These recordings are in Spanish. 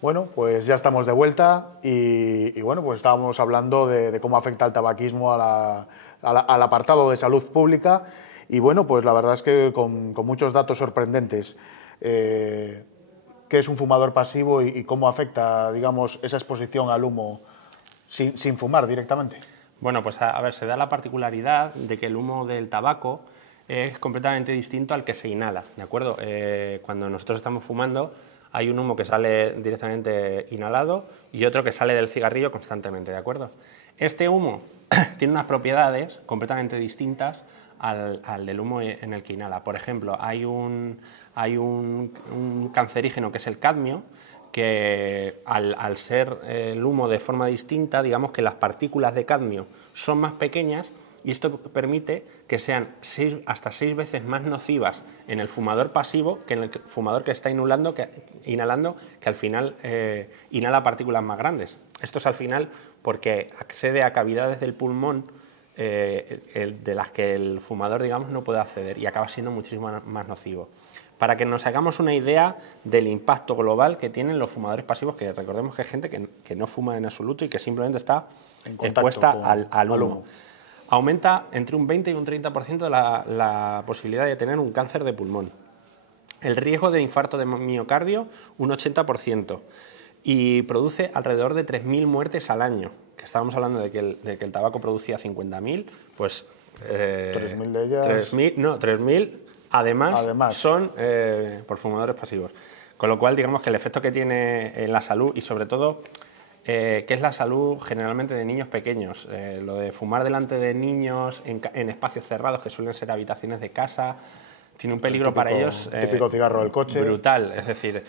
Bueno, pues ya estamos de vuelta y bueno, pues estábamos hablando de cómo afecta el tabaquismo al apartado de salud pública y bueno, pues la verdad es que con muchos datos sorprendentes. ¿Qué es un fumador pasivo y cómo afecta, digamos, esa exposición al humo sin fumar directamente? Bueno, pues a ver, se da la particularidad de que el humo del tabaco es completamente distinto al que se inhala, ¿de acuerdo? Cuando nosotros estamos fumando hay un humo que sale directamente inhalado y otro que sale del cigarrillo constantemente, ¿de acuerdo? Este humo tiene unas propiedades completamente distintas al del humo en el que inhala. Por ejemplo, hay un cancerígeno que es el cadmio, que al ser el humo de forma distinta, digamos que las partículas de cadmio son más pequeñas y esto permite que sean hasta 6 veces más nocivas en el fumador pasivo que en el fumador que está inhalando, que al final inhala partículas más grandes. Esto es al final porque accede a cavidades del pulmón de las que el fumador, digamos, no puede acceder y acaba siendo muchísimo más nocivo. Para que nos hagamos una idea del impacto global que tienen los fumadores pasivos, que recordemos que hay gente que no fuma en absoluto y que simplemente está expuesta al humo. Aumenta entre un 20 y un 30% la posibilidad de tener un cáncer de pulmón. El riesgo de infarto de miocardio, un 80%. Y produce alrededor de 3.000 muertes al año. Que estábamos hablando de que el tabaco producía 50.000, pues... 3.000 de ellas... 3.000 además son por fumadores pasivos. Con lo cual, digamos que el efecto que tiene en la salud y sobre todo, que es la salud generalmente de niños pequeños. Lo de fumar delante de niños en espacios cerrados, que suelen ser habitaciones de casa, tiene un peligro para ellos típico cigarro del coche. Brutal. Es decir,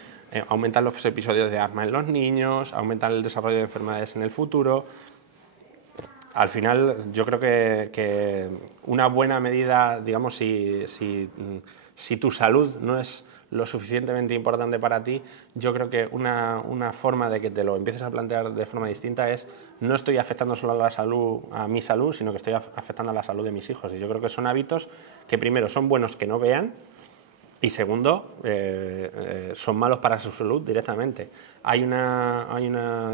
aumentan los episodios de asma en los niños, aumentan el desarrollo de enfermedades en el futuro. Al final, yo creo que una buena medida, digamos, si tu salud no es lo suficientemente importante para ti, yo creo que una forma de que te lo empieces a plantear de forma distinta es: no estoy afectando solo a mi salud, sino que estoy afectando a la salud de mis hijos. Y yo creo que son hábitos que, primero, son buenos que no vean, y segundo, son malos para su salud directamente. Hay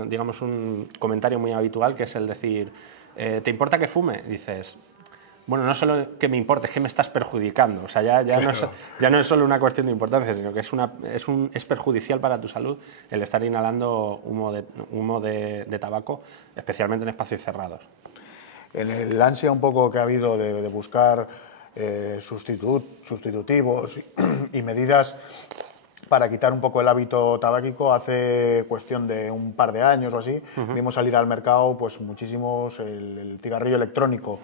digamos, un comentario muy habitual que es el decir: ¿te importa que fume? Dices, bueno, no solo que me importe, es que me estás perjudicando. O sea, ya no es solo una cuestión de importancia, sino que es perjudicial para tu salud el estar inhalando humo de tabaco, especialmente en espacios cerrados. En el ansia un poco que ha habido de buscar sustitutivos y medidas para quitar un poco el hábito tabáquico, hace cuestión de un par de años o así, vimos salir al mercado pues muchísimos el cigarrillo electrónico.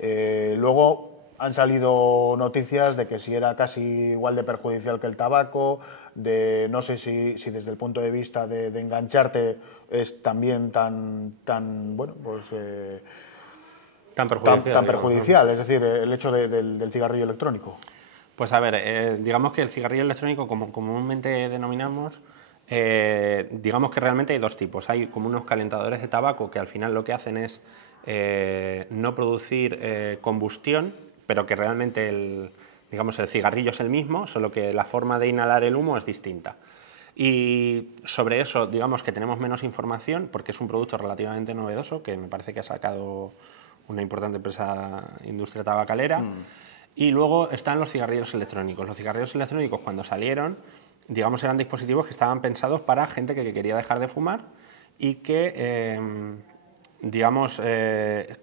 Luego han salido noticias de que si era casi igual de perjudicial que el tabaco, no sé si desde el punto de vista de engancharte es también tan bueno, pues tan perjudicial, es decir, el hecho del cigarrillo electrónico. Pues a ver, digamos que el cigarrillo electrónico, como comúnmente denominamos, digamos que realmente hay dos tipos. Hay como unos calentadores de tabaco que al final lo que hacen es no producir combustión, pero que realmente digamos, el cigarrillo es el mismo, solo que la forma de inhalar el humo es distinta. Y sobre eso, digamos que tenemos menos información porque es un producto relativamente novedoso, que me parece que ha sacado una importante empresa, industria tabacalera. Y luego están los cigarrillos electrónicos. Los cigarrillos electrónicos, cuando salieron, digamos, eran dispositivos que estaban pensados para gente que quería dejar de fumar y que, digamos,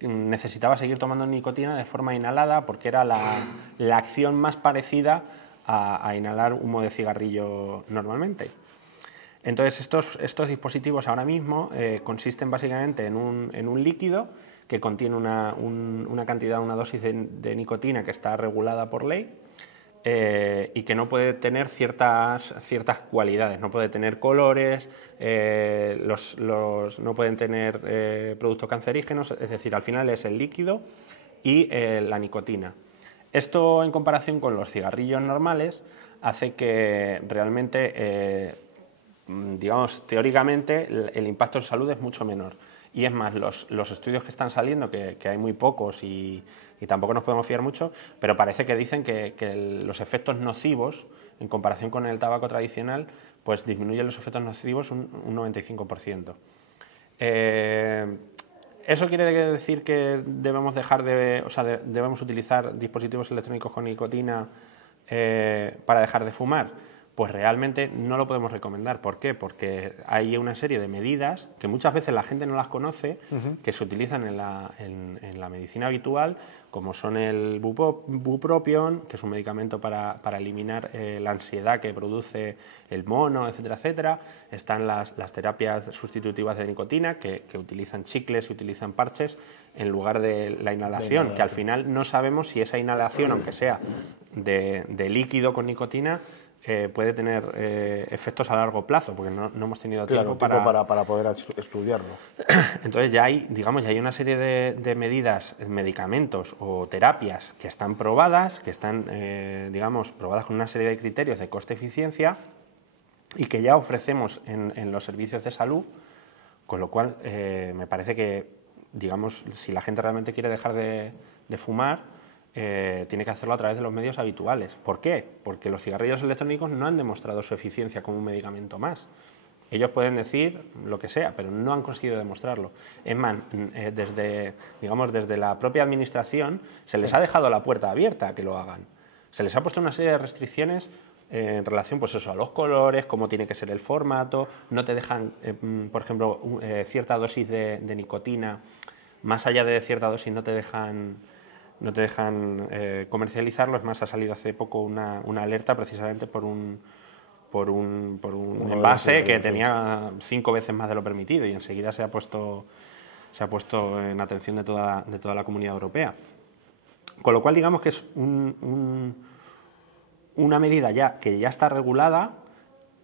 necesitaba seguir tomando nicotina de forma inhalada porque era la acción más parecida a inhalar humo de cigarrillo normalmente. Entonces, estos dispositivos ahora mismo consisten básicamente en un líquido que contiene una cantidad, una dosis de nicotina que está regulada por ley y que no puede tener ciertas cualidades, no puede tener colores, no pueden tener productos cancerígenos, es decir, al final es el líquido y la nicotina. Esto, en comparación con los cigarrillos normales, hace que realmente, digamos, teóricamente, el impacto en salud es mucho menor. Y es más, los estudios que están saliendo, que hay muy pocos y tampoco nos podemos fiar mucho, pero parece que dicen que los efectos nocivos, en comparación con el tabaco tradicional, pues disminuye los efectos nocivos un 95%. ¿Eso quiere decir que debemos debemos utilizar dispositivos electrónicos con nicotina para dejar de fumar? Pues realmente no lo podemos recomendar. ¿Por qué? Porque hay una serie de medidas que muchas veces la gente no las conoce, que se utilizan en la medicina habitual, como son el bupropion, que es un medicamento para eliminar la ansiedad que produce el mono, etcétera, etcétera. Están las terapias sustitutivas de nicotina, que utilizan chicles y utilizan parches en lugar de la inhalación, que al final no sabemos si esa inhalación, aunque sea de líquido con nicotina, puede tener efectos a largo plazo, porque no hemos tenido tiempo para poder estudiarlo. Entonces ya hay una serie de medidas, medicamentos o terapias que están probadas, que están probadas con una serie de criterios de coste-eficiencia y que ya ofrecemos en los servicios de salud, con lo cual me parece que, si la gente realmente quiere dejar de fumar, tiene que hacerlo a través de los medios habituales. ¿Por qué? Porque los cigarrillos electrónicos no han demostrado su eficiencia como un medicamento más. Ellos pueden decir lo que sea, pero no han conseguido demostrarlo. Es más, desde la propia administración se les ha dejado la puerta abierta a que lo hagan. Se les ha puesto una serie de restricciones en relación a los colores, cómo tiene que ser el formato, no te dejan, por ejemplo, cierta dosis de nicotina, más allá de cierta dosis no te dejan comercializarlo. Es más, ha salido hace poco una alerta precisamente por un envase que tenía 5 veces más de lo permitido y enseguida se ha puesto en atención de toda la Comunidad Europea. Con lo cual, digamos que es una medida que ya está regulada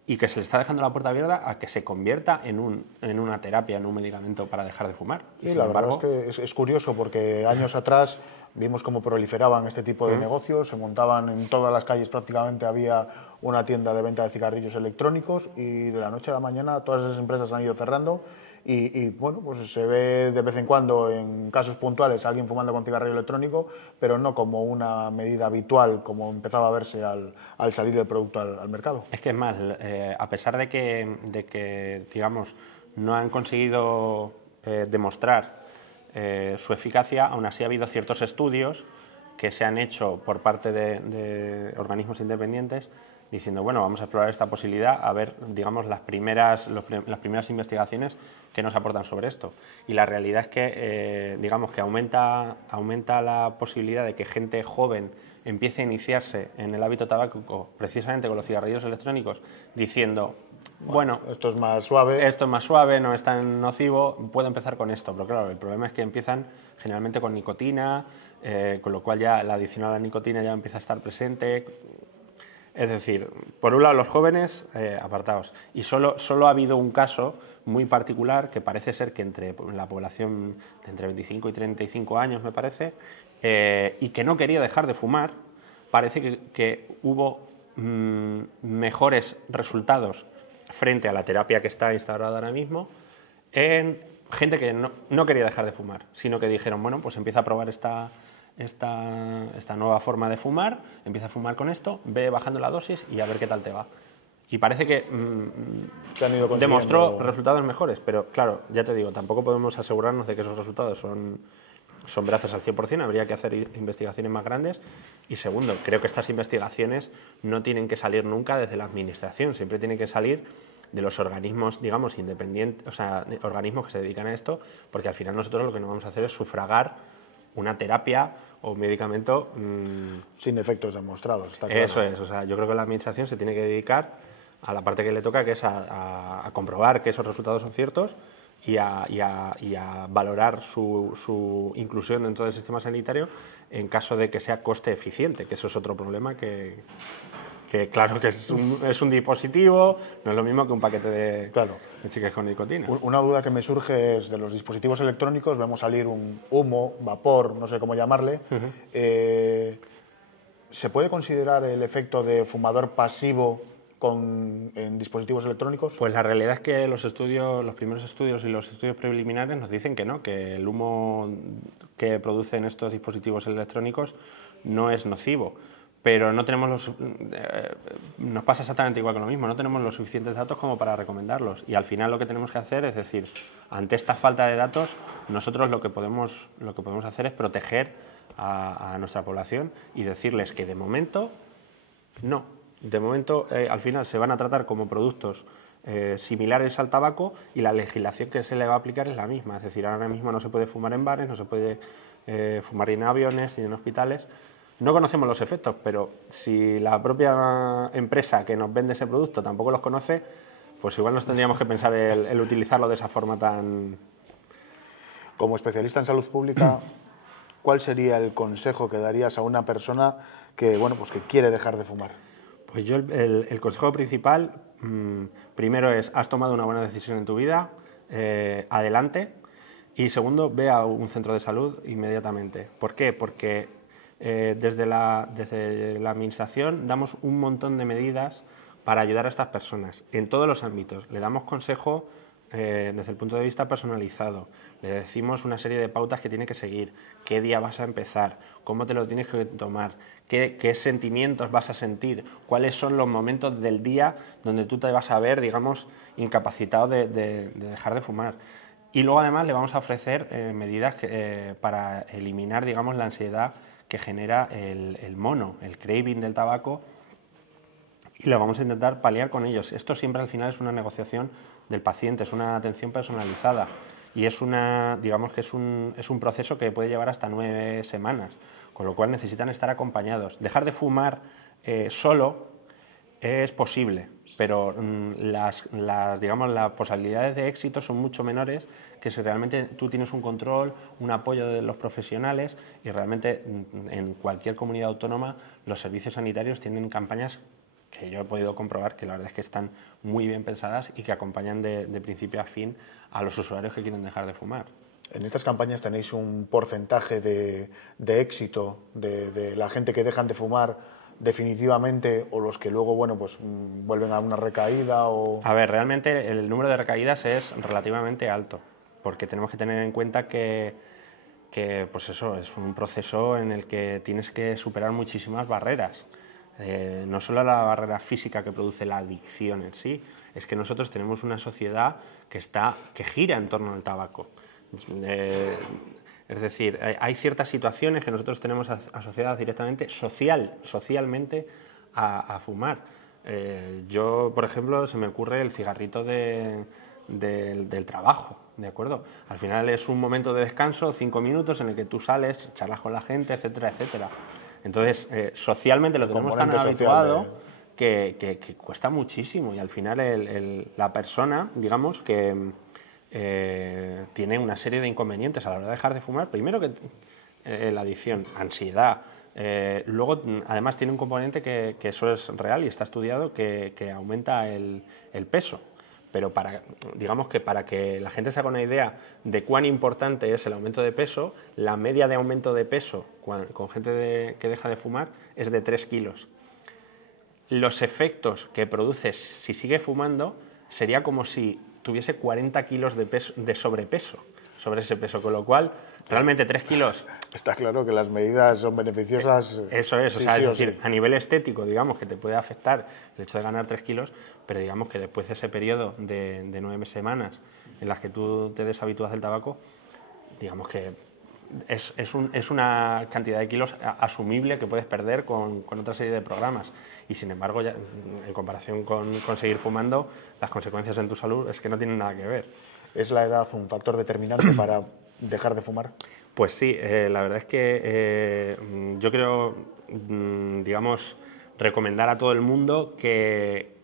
y que se le está dejando la puerta abierta a que se convierta en una terapia, en un medicamento para dejar de fumar. Y la verdad es que es curioso, porque años atrás vimos cómo proliferaban este tipo de negocios, se montaban en todas las calles, prácticamente había una tienda de venta de cigarrillos electrónicos, y de la noche a la mañana todas esas empresas han ido cerrando. Y bueno, pues se ve de vez en cuando, en casos puntuales, a alguien fumando con cigarrillo electrónico, pero no como una medida habitual, como empezaba a verse al salir el producto al mercado. Es que es más, a pesar de que no han conseguido demostrar su eficacia, aún así ha habido ciertos estudios que se han hecho por parte de organismos independientes diciendo, bueno, vamos a explorar esta posibilidad, a ver, las primeras investigaciones que nos aportan sobre esto. Y la realidad es que, que aumenta la posibilidad de que gente joven empiece a iniciarse en el hábito tabáquico precisamente con los cigarrillos electrónicos, diciendo, bueno, esto es más suave, no es tan nocivo, puedo empezar con esto. Pero claro, el problema es que empiezan generalmente con nicotina, con lo cual ya la adición a la nicotina ya empieza a estar presente. Es decir, por un lado los jóvenes apartados, y solo ha habido un caso muy particular que parece ser que entre la población de entre 25 y 35 años, me parece, y que no quería dejar de fumar, parece que hubo mejores resultados frente a la terapia que está instaurada ahora mismo en gente que no quería dejar de fumar, sino que dijeron, bueno, pues empieza a probar esta nueva forma de fumar, empieza a fumar con esto, ve bajando la dosis y a ver qué tal te va. Y parece que demostró resultados mejores, pero claro, ya te digo, tampoco podemos asegurarnos de que esos resultados son veraces al 100%, habría que hacer investigaciones más grandes. Y segundo, creo que estas investigaciones no tienen que salir nunca desde la administración, siempre tienen que salir de los organismos, independientes, o sea, organismos que se dedican a esto, porque al final nosotros lo que no vamos a hacer es sufragar una terapia o un medicamento sin efectos demostrados, está claro. Eso es, o sea, yo creo que la administración se tiene que dedicar a la parte que le toca, que es a comprobar que esos resultados son ciertos y a valorar su inclusión dentro del sistema sanitario en caso de que sea coste eficiente, que eso es otro problema que claro que es un dispositivo, no es lo mismo que un paquete de chicles con nicotina. Una duda que me surge es de los dispositivos electrónicos, vemos salir un humo, vapor, no sé cómo llamarle. ¿Se puede considerar el efecto de fumador pasivo en dispositivos electrónicos? Pues la realidad es que los primeros estudios y los estudios preliminares nos dicen que no, que el humo que producen estos dispositivos electrónicos no es nocivo. pero no tenemos nos pasa exactamente igual con lo mismo, no tenemos los suficientes datos como para recomendarlos, y al final lo que tenemos que hacer es decir, ante esta falta de datos, nosotros lo que podemos hacer es proteger a nuestra población y decirles que de momento no, de momento al final se van a tratar como productos similares al tabaco, y la legislación que se le va a aplicar es la misma, es decir, ahora mismo no se puede fumar en bares, no se puede fumar en aviones ni en hospitales. No conocemos los efectos, pero si la propia empresa que nos vende ese producto tampoco los conoce, pues igual nos tendríamos que pensar el utilizarlo de esa forma tan... Como especialista en salud pública, ¿cuál sería el consejo que darías a una persona que, bueno, pues que quiere dejar de fumar? Pues yo el consejo principal, primero es, has tomado una buena decisión en tu vida, adelante, y segundo, ve a un centro de salud inmediatamente. ¿Por qué? Porque desde la Administración damos un montón de medidas para ayudar a estas personas en todos los ámbitos. Le damos consejo desde el punto de vista personalizado, le decimos una serie de pautas que tiene que seguir, qué día vas a empezar, cómo te lo tienes que tomar, qué sentimientos vas a sentir, cuáles son los momentos del día donde tú te vas a ver, digamos, incapacitado de dejar de fumar. Y luego además le vamos a ofrecer medidas para eliminar, digamos, la ansiedad que genera el mono, el craving del tabaco, y lo vamos a intentar paliar con ellos. Esto siempre al final es una negociación del paciente, es una atención personalizada, y es digamos que es un proceso que puede llevar hasta 9 semanas, con lo cual necesitan estar acompañados. Dejar de fumar solo es posible, pero digamos, las posibilidades de éxito son mucho menores que si realmente tú tienes un control, un apoyo de los profesionales, y realmente en cualquier comunidad autónoma los servicios sanitarios tienen campañas que yo he podido comprobar que la verdad es que están muy bien pensadas y que acompañan de principio a fin a los usuarios que quieren dejar de fumar. En estas campañas tenéis un porcentaje de éxito de la gente que dejan de fumar definitivamente, o los que luego, bueno, pues vuelven a una recaída o... A ver, realmente el número de recaídas es relativamente alto, porque tenemos que tener en cuenta que pues eso, es un proceso en el que tienes que superar muchísimas barreras. No solo la barrera física que produce la adicción en sí, es que nosotros tenemos una sociedad que gira en torno al tabaco. Es decir, hay ciertas situaciones que nosotros tenemos asociadas directamente, socialmente, a fumar. Yo, por ejemplo, se me ocurre el cigarrito del trabajo, ¿de acuerdo? Al final es un momento de descanso, 5 minutos, en el que tú sales, charlas con la gente, etcétera, etcétera. Entonces, socialmente lo tenemos tan habituado que cuesta muchísimo, y al final la persona, digamos, que tiene una serie de inconvenientes a la hora de dejar de fumar. Primero que la adicción, ansiedad, luego además tiene un componente que eso es real y está estudiado, que aumenta el peso. Pero digamos que para que la gente se haga una idea de cuán importante es el aumento de peso, la media de aumento de peso con gente que deja de fumar es de 3 kilos. Los efectos que produce si sigue fumando sería como si tuviese 40 kilos de sobrepeso sobre ese peso, con lo cual realmente 3 kilos... Está claro que las medidas son beneficiosas. Eso es, sí, o sea, sí, es decir, sí. A nivel estético, digamos que te puede afectar el hecho de ganar 3 kilos, pero digamos que después de ese periodo de 9 semanas en las que tú te deshabitúas del tabaco, digamos que es una cantidad de kilos asumible que puedes perder con otra serie de programas. Y sin embargo, ya, en comparación con seguir fumando, las consecuencias en tu salud es que no tienen nada que ver. ¿Es la edad un factor determinante para dejar de fumar? Pues sí, la verdad es que yo creo, digamos, recomendar a todo el mundo que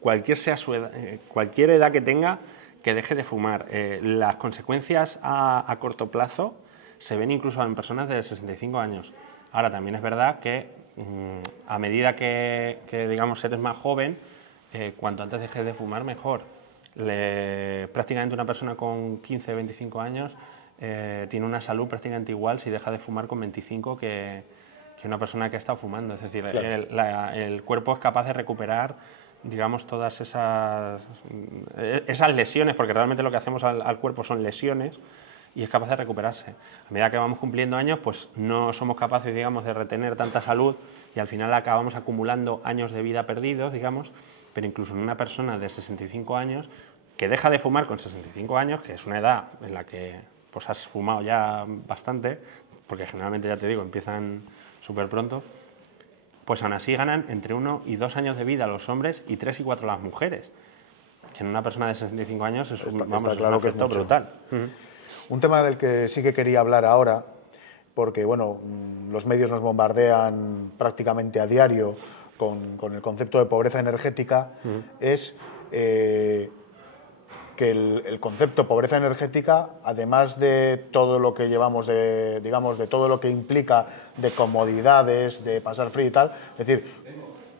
cualquier edad que tenga, que deje de fumar. Las consecuencias a corto plazo se ven incluso en personas de 65 años. Ahora, también es verdad que a medida que digamos, eres más joven, cuanto antes dejes de fumar, mejor. Prácticamente una persona con 15 o 25 años tiene una salud prácticamente igual si deja de fumar con 25 que una persona que ha estado fumando. Es decir, claro, el cuerpo es capaz de recuperar, digamos, todas esas lesiones, porque realmente lo que hacemos al cuerpo son lesiones, y es capaz de recuperarse. A medida que vamos cumpliendo años, pues no somos capaces, digamos, de retener tanta salud y al final acabamos acumulando años de vida perdidos, digamos, pero incluso en una persona de 65 años que deja de fumar con 65 años, que es una edad en la que pues has fumado ya bastante, porque generalmente, ya te digo, empiezan súper pronto, pues aún así ganan entre 1 y 2 años de vida los hombres y 3 y 4 las mujeres. Que en una persona de 65 años es un, vamos, claro, es un efecto brutal. Un tema del que sí que quería hablar ahora, porque bueno, los medios nos bombardean prácticamente a diario con el concepto de pobreza energética, es que el concepto pobreza energética, además de todo lo que llevamos digamos, de todo lo que implica de comodidades, de pasar frío y tal, es decir,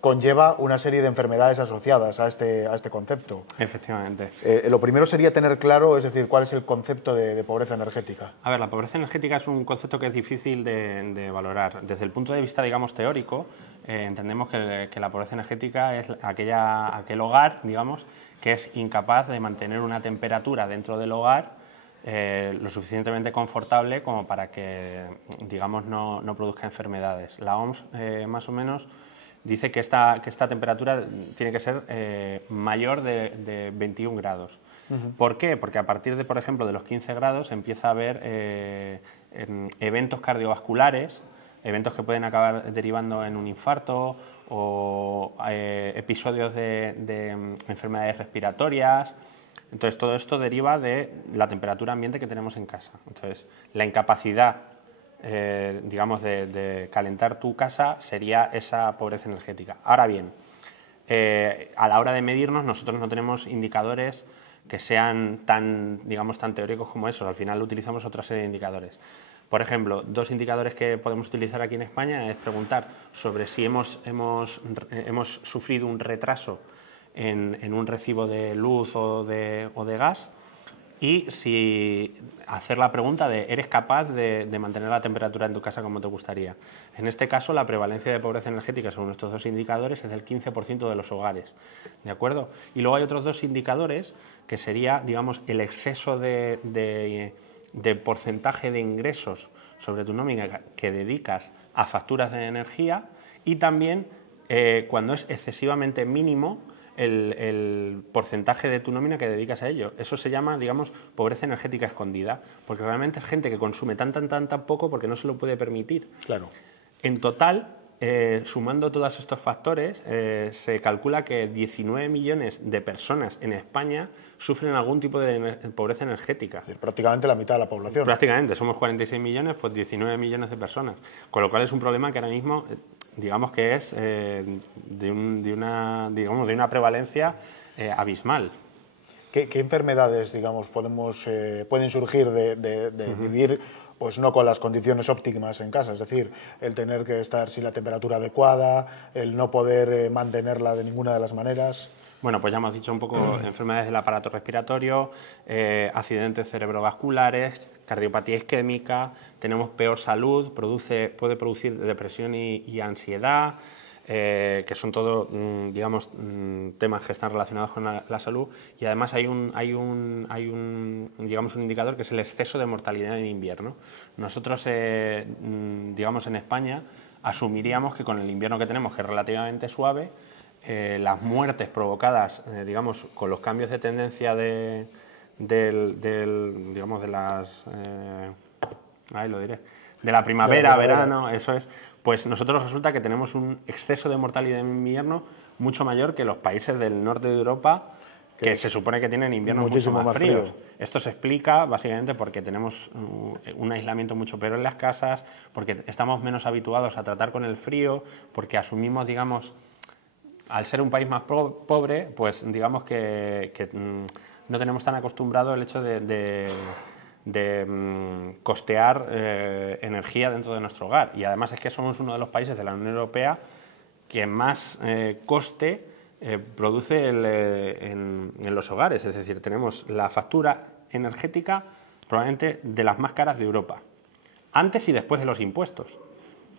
conlleva una serie de enfermedades asociadas a este concepto. Efectivamente. Lo primero sería tener claro, es decir, cuál es el concepto de pobreza energética. A ver, la pobreza energética es un concepto que es difícil de valorar. Desde el punto de vista, digamos, teórico, entendemos que la pobreza energética es aquel hogar, digamos, que es incapaz de mantener una temperatura dentro del hogar lo suficientemente confortable como para que, digamos, no produzca enfermedades. La OMS, más o menos, dice que esta temperatura tiene que ser mayor de 21 grados. ¿Por qué? Porque a partir de, por ejemplo, de los 15 grados empieza a haber eventos cardiovasculares, eventos que pueden acabar derivando en un infarto o episodios de enfermedades respiratorias. Entonces, todo esto deriva de la temperatura ambiente que tenemos en casa. Entonces, la incapacidad digamos, de calentar tu casa sería esa pobreza energética. Ahora bien, a la hora de medirnos, nosotros no tenemos indicadores que sean tan, digamos, tan teóricos como esos. Al final utilizamos otra serie de indicadores. Por ejemplo, 2 indicadores que podemos utilizar aquí en España es preguntar sobre si hemos sufrido un retraso en un recibo de luz o de gas, y si hacer la pregunta de ¿eres capaz de mantener la temperatura en tu casa como te gustaría? En este caso, la prevalencia de pobreza energética según estos 2 indicadores es del 15% de los hogares, ¿de acuerdo? Y luego hay otros 2 indicadores que sería, digamos, el exceso de porcentaje de ingresos sobre tu nómina que dedicas a facturas de energía, y también cuando es excesivamente mínimo el porcentaje de tu nómina que dedicas a ello. Eso se llama, digamos, pobreza energética escondida, porque realmente es gente que consume tan poco porque no se lo puede permitir. Claro. En total, sumando todos estos factores, se calcula que 19 millones de personas en España sufren algún tipo de pobreza energética. Prácticamente la mitad de la población. Prácticamente, somos 46 millones, pues 19 millones de personas. Con lo cual es un problema que ahora mismo, digamos que es de una prevalencia abismal. ¿Qué enfermedades, digamos, pueden surgir de vivir pues no con las condiciones óptimas en casa? Es decir, el tener que estar sin la temperatura adecuada, el no poder mantenerla de ninguna de las maneras. Bueno, pues ya hemos dicho un poco enfermedades del aparato respiratorio, accidentes cerebrovasculares, cardiopatía isquémica, tenemos peor salud, puede producir depresión y ansiedad, que son todo, digamos, temas que están relacionados con la salud, y además hay un indicador que es el exceso de mortalidad en invierno. Nosotros, digamos, en España asumiríamos que con el invierno que tenemos, que es relativamente suave, las muertes provocadas, digamos, con los cambios de tendencia digamos, de las, de la primavera, verano, eso es, pues nosotros resulta que tenemos un exceso de mortalidad en invierno mucho mayor que los países del norte de Europa, que se supone que tienen inviernos mucho más fríos. Esto se explica básicamente porque tenemos un aislamiento mucho peor en las casas, porque estamos menos habituados a tratar con el frío, porque asumimos, digamos, al ser un país más pobre, pues digamos que no tenemos tan acostumbrado el hecho de costear energía dentro de nuestro hogar. Y además es que somos uno de los países de la Unión Europea que más coste produce en los hogares. Es decir, tenemos la factura energética probablemente de las más caras de Europa, antes y después de los impuestos.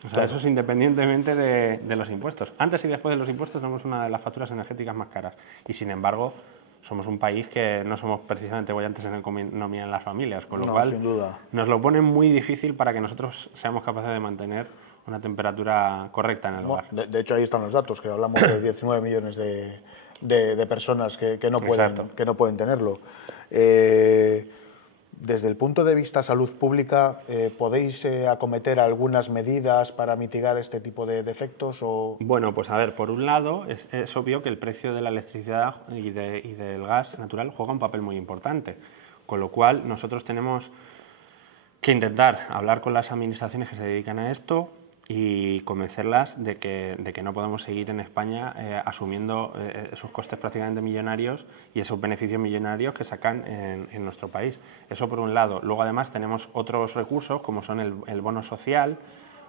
O sea, eso es independientemente de los impuestos. Antes y después de los impuestos somos una de las facturas energéticas más caras. Y sin embargo, somos un país que no somos precisamente bollantes en la economía en las familias, con lo cual sin duda, nos lo pone muy difícil para que nosotros seamos capaces de mantener una temperatura correcta en el hogar. De hecho, ahí están los datos, que hablamos de 19 millones de personas que no pueden tenerlo. Desde el punto de vista salud pública, ¿podéis acometer algunas medidas para mitigar este tipo de efectos? Bueno, pues a ver, por un lado, es obvio que el precio de la electricidad y del gas natural juega un papel muy importante, con lo cual nosotros tenemos que intentar hablar con las administraciones que se dedican a esto y convencerlas de que no podemos seguir en España asumiendo esos costes prácticamente millonarios y esos beneficios millonarios que sacan en nuestro país. Eso por un lado. Luego además tenemos otros recursos como son el bono social,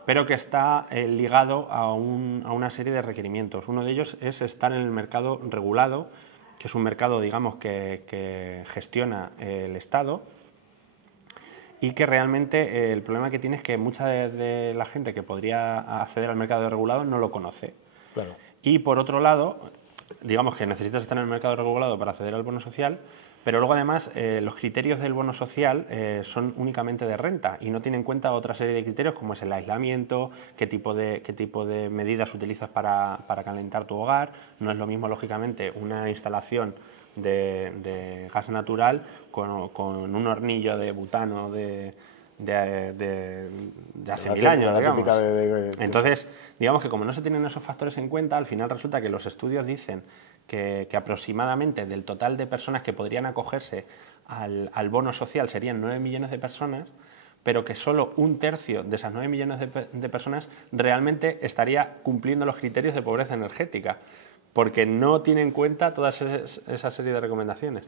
pero que está ligado a una serie de requerimientos. Uno de ellos es estar en el mercado regulado, que es un mercado, digamos, que gestiona el Estado, y que realmente el problema que tiene es que mucha de la gente que podría acceder al mercado regulado no lo conoce. Claro. Y por otro lado, digamos que necesitas estar en el mercado regulado para acceder al bono social, pero luego además los criterios del bono social son únicamente de renta y no tienen en cuenta otra serie de criterios como es el aislamiento, qué tipo de medidas utilizas para calentar tu hogar. No es lo mismo, lógicamente, una instalación de gas natural con un hornillo de butano de hace 1000 años, digamos. Entonces, digamos que como no se tienen esos factores en cuenta, al final resulta que los estudios dicen que aproximadamente del total de personas que podrían acogerse al bono social serían 9 millones de personas, pero que solo un tercio de esas 9 millones de personas realmente estaría cumpliendo los criterios de pobreza energética, porque no tiene en cuenta toda esa serie de recomendaciones.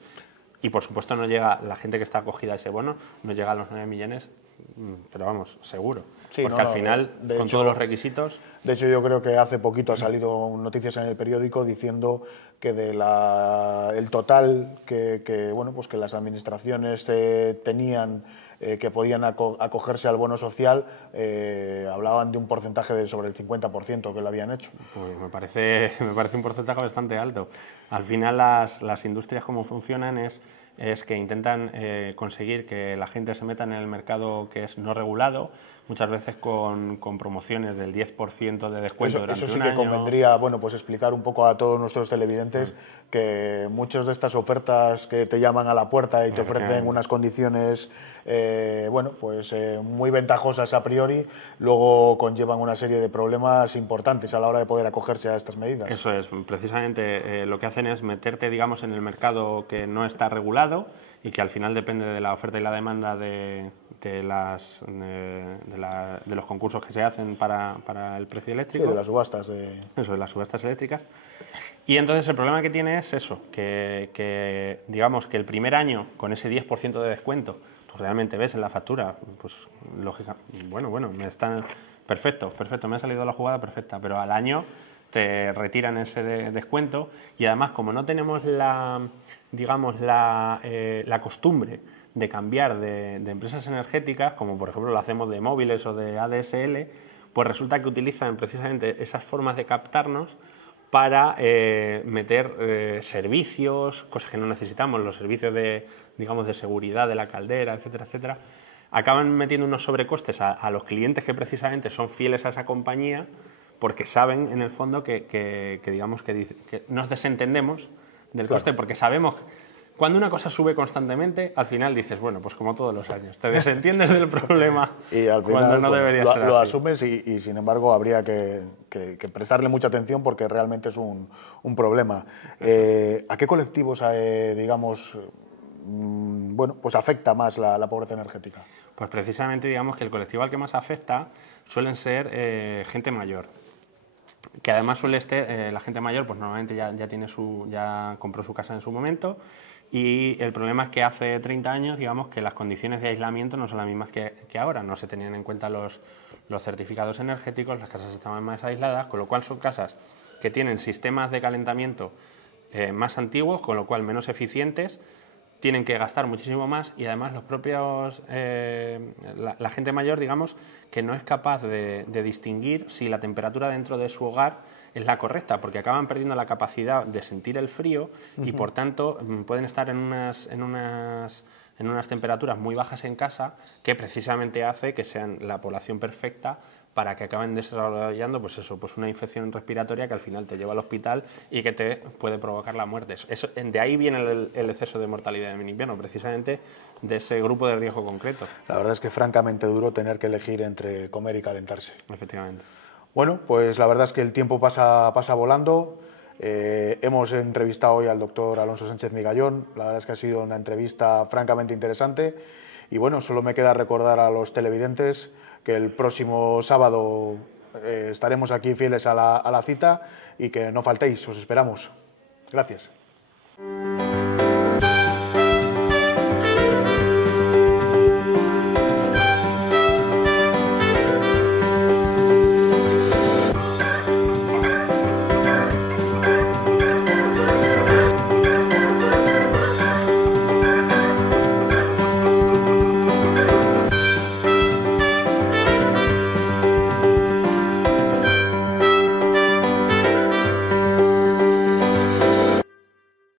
Y por supuesto no llega la gente que está acogida a ese bono, no llega a los 9 millones, pero vamos, seguro. Sí, porque al final, con todos los requisitos... De hecho, yo creo que hace poquito ha salido noticias en el periódico diciendo que el total que las administraciones tenían que podían acogerse al bono social, hablaban de un porcentaje de sobre el 50% que lo habían hecho. Pues me parece un porcentaje bastante alto. Al final las industrias como funcionan es que intentan conseguir que la gente se meta en el mercado que es no regulado, muchas veces con promociones del 10% de descuento durante un año. Eso sí que convendría explicar un poco a todos nuestros televidentes que muchas de estas ofertas que te llaman a la puerta y te ofrecen unas condiciones muy ventajosas a priori, luego conllevan una serie de problemas importantes a la hora de poder acogerse a estas medidas. Eso es, precisamente lo que hacen es meterte, digamos, en el mercado que no está regulado y que al final depende de la oferta y la demanda de los concursos que se hacen para el precio eléctrico. Sí, de las subastas. Eso, de las subastas eléctricas. Y entonces el problema que tiene es eso, que digamos que el primer año, con ese 10% de descuento, tú realmente ves en la factura, pues lógica, me están... Perfecto, me ha salido la jugada perfecta, pero al año te retiran ese descuento y además como no tenemos la costumbre de cambiar de empresas energéticas, como por ejemplo lo hacemos de móviles o de ADSL, pues resulta que utilizan precisamente esas formas de captarnos para meter servicios, cosas que no necesitamos, los servicios de seguridad de la caldera, etcétera, etcétera. Acaban metiendo unos sobrecostes a los clientes que precisamente son fieles a esa compañía porque saben en el fondo que nos desentendemos del coste, porque sabemos cuando una cosa sube constantemente, al final dices, bueno, pues como todos los años, te desentiendes del problema y al final, cuando no debería ser así. Lo asumes y sin embargo habría que prestarle mucha atención porque realmente es un problema. ¿A qué colectivos, afecta más la pobreza energética? Pues precisamente digamos que el colectivo al que más afecta suelen ser gente mayor, que además suele estar, la gente mayor pues normalmente ya compró su casa en su momento. Y el problema es que hace 30 años, digamos, que las condiciones de aislamiento no son las mismas que ahora. No se tenían en cuenta los certificados energéticos, las casas estaban más aisladas, con lo cual son casas que tienen sistemas de calentamiento más antiguos, con lo cual menos eficientes, tienen que gastar muchísimo más y además los propios la gente mayor, digamos, que no es capaz de distinguir si la temperatura dentro de su hogar es la correcta, porque acaban perdiendo la capacidad de sentir el frío y por tanto pueden estar en unas temperaturas muy bajas en casa, que precisamente hace que sean la población perfecta para que acaben desarrollando pues eso, pues una infección respiratoria que al final te lleva al hospital y que te puede provocar la muerte. Eso, de ahí viene el exceso de mortalidad en invierno, precisamente de ese grupo de riesgo concreto. La verdad es que es francamente duro tener que elegir entre comer y calentarse. Efectivamente. Bueno, pues la verdad es que el tiempo pasa volando. Hemos entrevistado hoy al doctor Alonso Sánchez Migallón. La verdad es que ha sido una entrevista francamente interesante. Y bueno, solo me queda recordar a los televidentes que el próximo sábado estaremos aquí fieles a la cita y que no faltéis, os esperamos. Gracias.